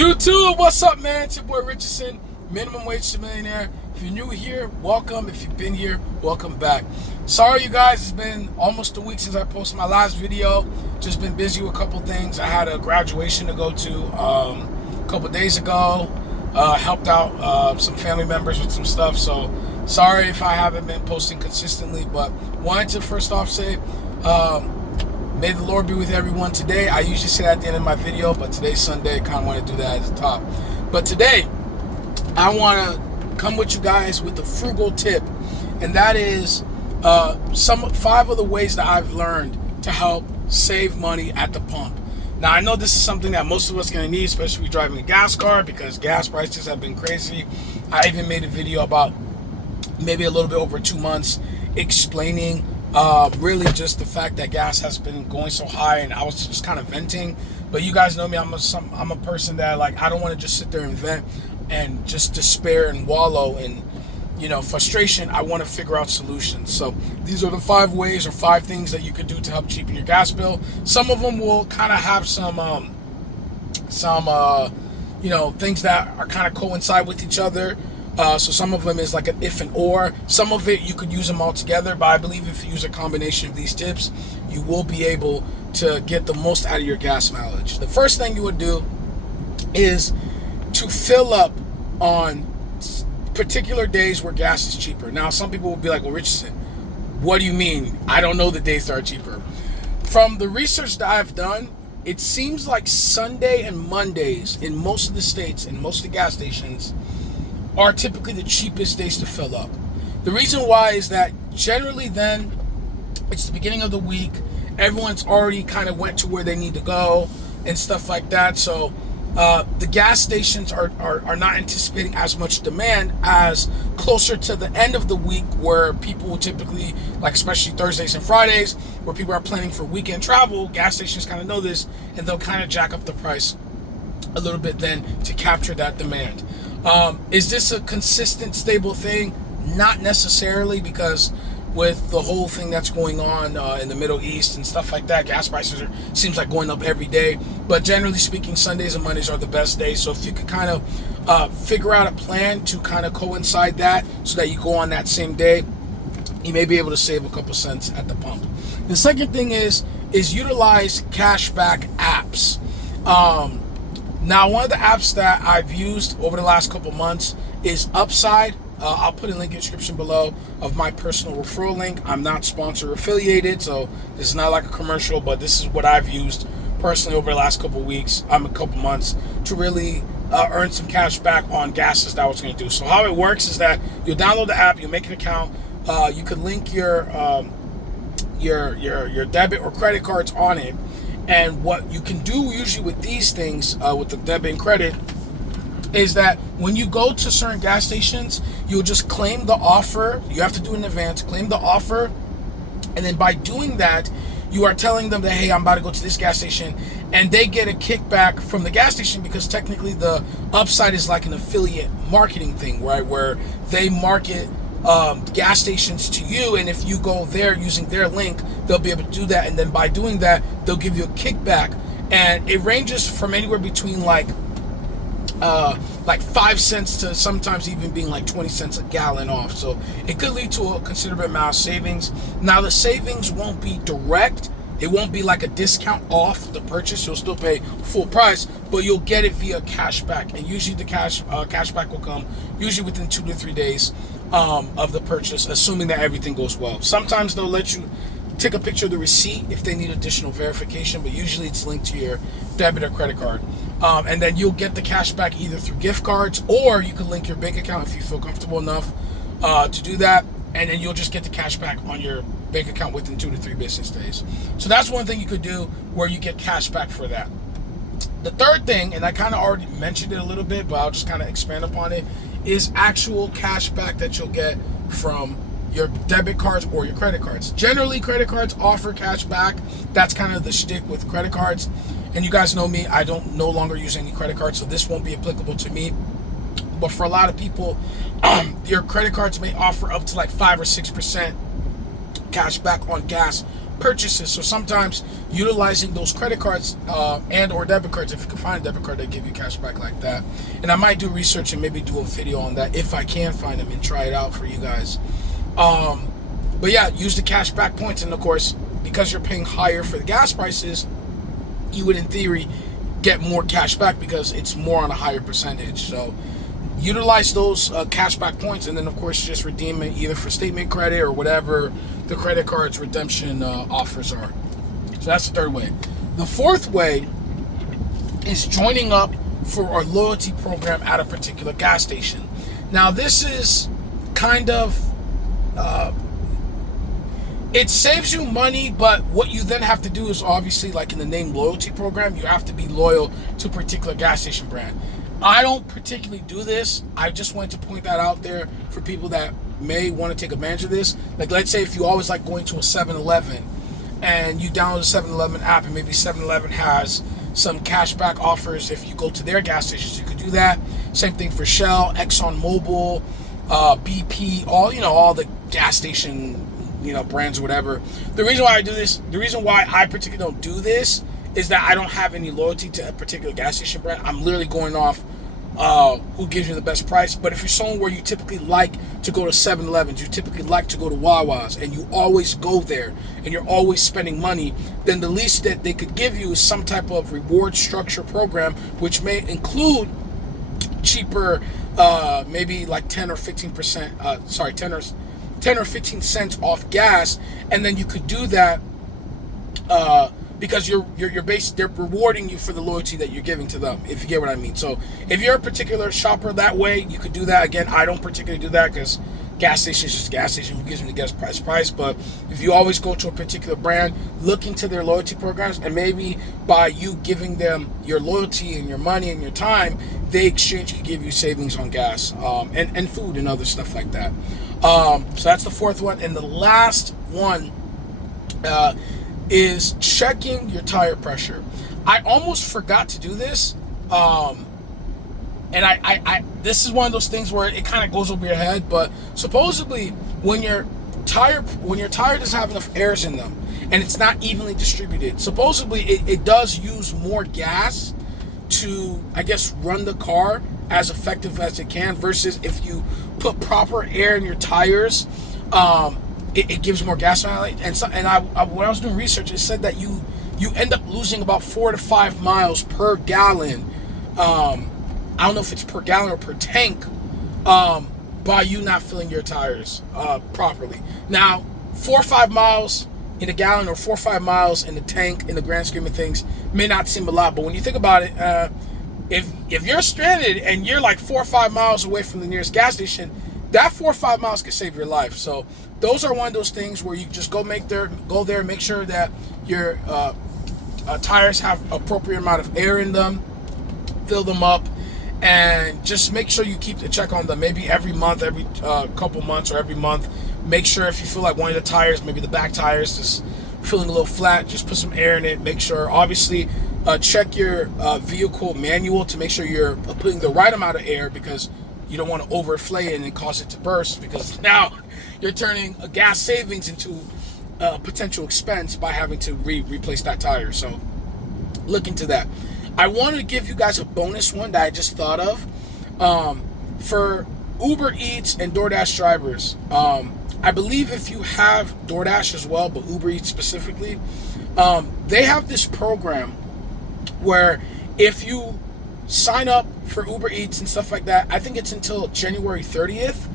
YouTube, what's up, man? It's your boy Richardson, minimum wage to millionaire. If you're new here, welcome. If you've been here, welcome back. Sorry, you guys, it's been almost a week since I posted my last video. Just been busy with a couple things. I had a graduation to go to a couple days ago. Helped out some family members with some stuff. So sorry if I haven't been posting consistently, but wanted to first off say, may the Lord be with everyone today. I usually say that at the end of my video, but today's Sunday. I kind of want to do that at the top. But today, I want to come with you guys with a frugal tip, and that is 5 of the ways that I've learned to help save money at the pump. Now, I know this is something that most of us are going to need, especially if you're driving a gas car, because gas prices have been crazy. I even made a video about maybe a little bit over 2 months explaining really just the fact that gas has been going so high, and I was just kind of venting. But you guys know me, I'm a person that, like, I don't want to just sit there and vent and just despair and wallow in, frustration. I want to figure out solutions. So these are the 5 ways or 5 things that you could do to help cheapen your gas bill. Some of them will kind of have some things that are kind of coincide with each other. So some of them is like an if and or. Some of it you could use them all together, but I believe if you use a combination of these tips, you will be able to get the most out of your gas mileage. The first thing you would do is to fill up on particular days where gas is cheaper. Now, some people will be like, well, Richardson, what do you mean? I don't know the days that are cheaper. From the research that I've done, it seems like Sunday and Mondays in most of the states and most of the gas stations are typically the cheapest days to fill up. The reason why is that generally then it's the beginning of the week. Everyone's already kind of went to where they need to go and stuff like that. So the gas stations are not anticipating as much demand as closer to the end of the week, where people will typically, like especially Thursdays and Fridays, where people are planning for weekend travel. Gas stations kind of know this, and they'll kind of jack up the price a little bit then to capture that demand. Is this a consistent, stable thing? Not necessarily, because with the whole thing that's going on in the Middle East and stuff like that, gas prices seems like going up every day. But generally speaking, Sundays and Mondays are the best days. So if you could kind of figure out a plan to kind of coincide that, so that you go on that same day, you may be able to save a couple cents at the pump. The second thing is utilize cashback apps. Now, one of the apps that I've used over the last couple months is Upside. I'll put a link in the description below of my personal referral link. I'm not sponsor affiliated, so this is not like a commercial, but this is what I've used personally over the last couple weeks, a couple months, to really earn some cash back on gases that I was going to do. So how it works is that you'll download the app, you'll make an account, you can link your debit or credit cards on it. And what you can do usually with these things, with the debit and credit, is that when you go to certain gas stations, you'll just claim the offer. You have to do it in advance, claim the offer. And then by doing that, you are telling them that, hey, I'm about to go to this gas station. And they get a kickback from the gas station, because technically the Upside is like an affiliate marketing thing, right? Where they market gas stations to you, and if you go there using their link, they'll be able to do that. And then by doing that, they'll give you a kickback, and it ranges from anywhere between like 5 cents to sometimes even being like 20 cents a gallon off. So it could lead to a considerable amount of savings. Now, the savings won't be direct. It won't be like a discount off the purchase. You'll still pay full price, but you'll get it via cashback. And usually the cashback will come usually within 2 to 3 days of the purchase, assuming that everything goes well. Sometimes they'll let you take a picture of the receipt if they need additional verification, but usually it's linked to your debit or credit card. And then you'll get the cash back either through gift cards, or you can link your bank account if you feel comfortable enough to do that. And then you'll just get the cash back on your bank account within 2 to 3 business days. So that's one thing you could do where you get cash back for that. The third thing, and I kind of already mentioned it a little bit, but I'll just kind of expand upon it, is actual cash back that you'll get from your debit cards or your credit cards. Generally, credit cards offer cash back. That's kind of the shtick with credit cards. And you guys know me, I don't no longer use any credit cards, so this won't be applicable to me. But for a lot of people, your credit cards may offer up to like 5 or 6% cash back on gas purchases. So sometimes utilizing those credit cards and or debit cards, if you can find a debit card that give you cash back like that. And I might do research and maybe do a video on that if I can find them and try it out for you guys. But yeah, use the cash back points. And of course, because you're paying higher for the gas prices, you would in theory get more cash back because it's more on a higher percentage. So utilize those cash back points, and then of course just redeem it either for statement credit or whatever the credit card's redemption offers are. So that's the third way. The fourth way is joining up for a loyalty program at a particular gas station. Now this is kind of it saves you money, but what you then have to do is obviously, like in the name loyalty program, you have to be loyal to a particular gas station brand. I don't particularly do this. I just wanted to point that out there for people that may want to take advantage of this. Like, let's say if you always like going to a 7-Eleven and you download the 7-Eleven app, and maybe 7-Eleven has some cashback offers if you go to their gas stations, you could do that. Same thing for Shell, ExxonMobil, BP, all the gas station brands or whatever. The reason why I do this, the reason why I particularly don't do this is that I don't have any loyalty to a particular gas station brand. I'm literally going off who gives you the best price. But if you're someone where you typically like to go to 7-Elevens, you typically like to go to Wawa's, and you always go there, and you're always spending money, then the least that they could give you is some type of reward structure program, which may include cheaper, maybe like 10 or 15%, 10 or 15 cents off gas, and then you could do that because they're rewarding you for the loyalty that you're giving to them, if you get what I mean. So if you're a particular shopper that way, you could do that. Again, I don't particularly do that because gas station is just gas station, who gives me the gas price. But if you always go to a particular brand, look into their loyalty programs, and maybe by you giving them your loyalty and your money and your time, they exchange could give you savings on gas and food and other stuff like that. So that's the fourth one. And the last one is checking your tire pressure. I almost forgot to do this. And I this is one of those things where it kind of goes over your head, but supposedly when your tire doesn't have enough airs in them and it's not evenly distributed, supposedly it does use more gas to, I guess, run the car as effective as it can, versus if you put proper air in your tires, it gives more gas mileage. And when I was doing research, it said that you end up losing about 4 to 5 miles per gallon. I don't know if it's per gallon or per tank, by you not filling your tires properly. Now, 4 or 5 miles in a gallon or 4 or 5 miles in the tank, in the grand scheme of things, may not seem a lot, but when you think about it, if you're stranded and you're like 4 or 5 miles away from the nearest gas station, that 4 or 5 miles could save your life. So those are one of those things where you just go there, make sure that your tires have appropriate amount of air in them, fill them up, and just make sure you keep a check on them. Maybe every month, every couple months, or every month. Make sure if you feel like one of the tires, maybe the back tires, is feeling a little flat, just put some air in it. Make sure, obviously, check your vehicle manual to make sure you're putting the right amount of air, because you don't want to overflate it and cause it to burst, because now you're turning a gas savings into a potential expense by having to replace that tire. So look into that. I want to give you guys a bonus one that I just thought of for Uber Eats and DoorDash drivers. I believe if you have DoorDash as well, but Uber Eats specifically, they have this program where if you sign up for Uber Eats and stuff like that, I think it's until January 30th,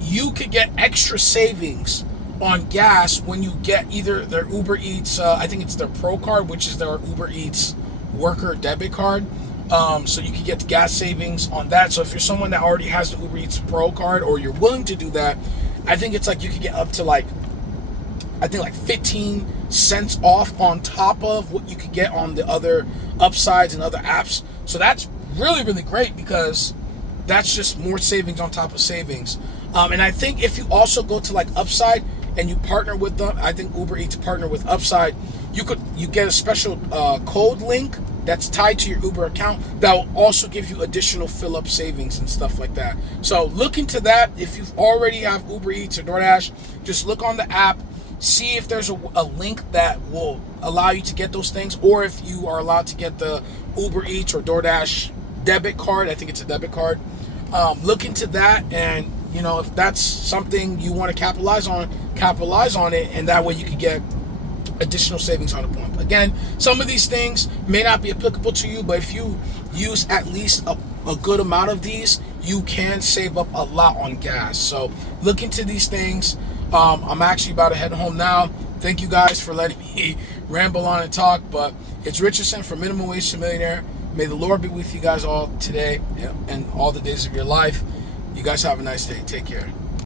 you could get extra savings on gas when you get either their Uber Eats, I think it's their Pro card, which is their Uber Eats worker debit card. So you can get the gas savings on that. So if you're someone that already has the Uber Eats Pro card, or you're willing to do that, I think it's like you could get up to like 15 cents off on top of what you could get on the other Upsides and other apps. So that's really, really great, because that's just more savings on top of savings. And I think if you also go to like Upside and you partner with them, I think Uber Eats partner with Upside, you get a special code link that's tied to your Uber account that will also give you additional fill-up savings and stuff like that. So look into that. If you already have Uber Eats or DoorDash, just look on the app, see if there's a link that will allow you to get those things, or if you are allowed to get the Uber Eats or DoorDash debit card. I think it's a debit card. Look into that, and if that's something you want to capitalize on it, and that way you could get additional savings on the point. Again, some of these things may not be applicable to you, but if you use at least a good amount of these, you can save up a lot on gas. So look into these things. I'm actually about to head home now. Thank you guys for letting me ramble on and talk, but it's Richardson from Minimum Wage to Millionaire. May the Lord be with you guys all today and all the days of your life. You guys have a nice day. Take care.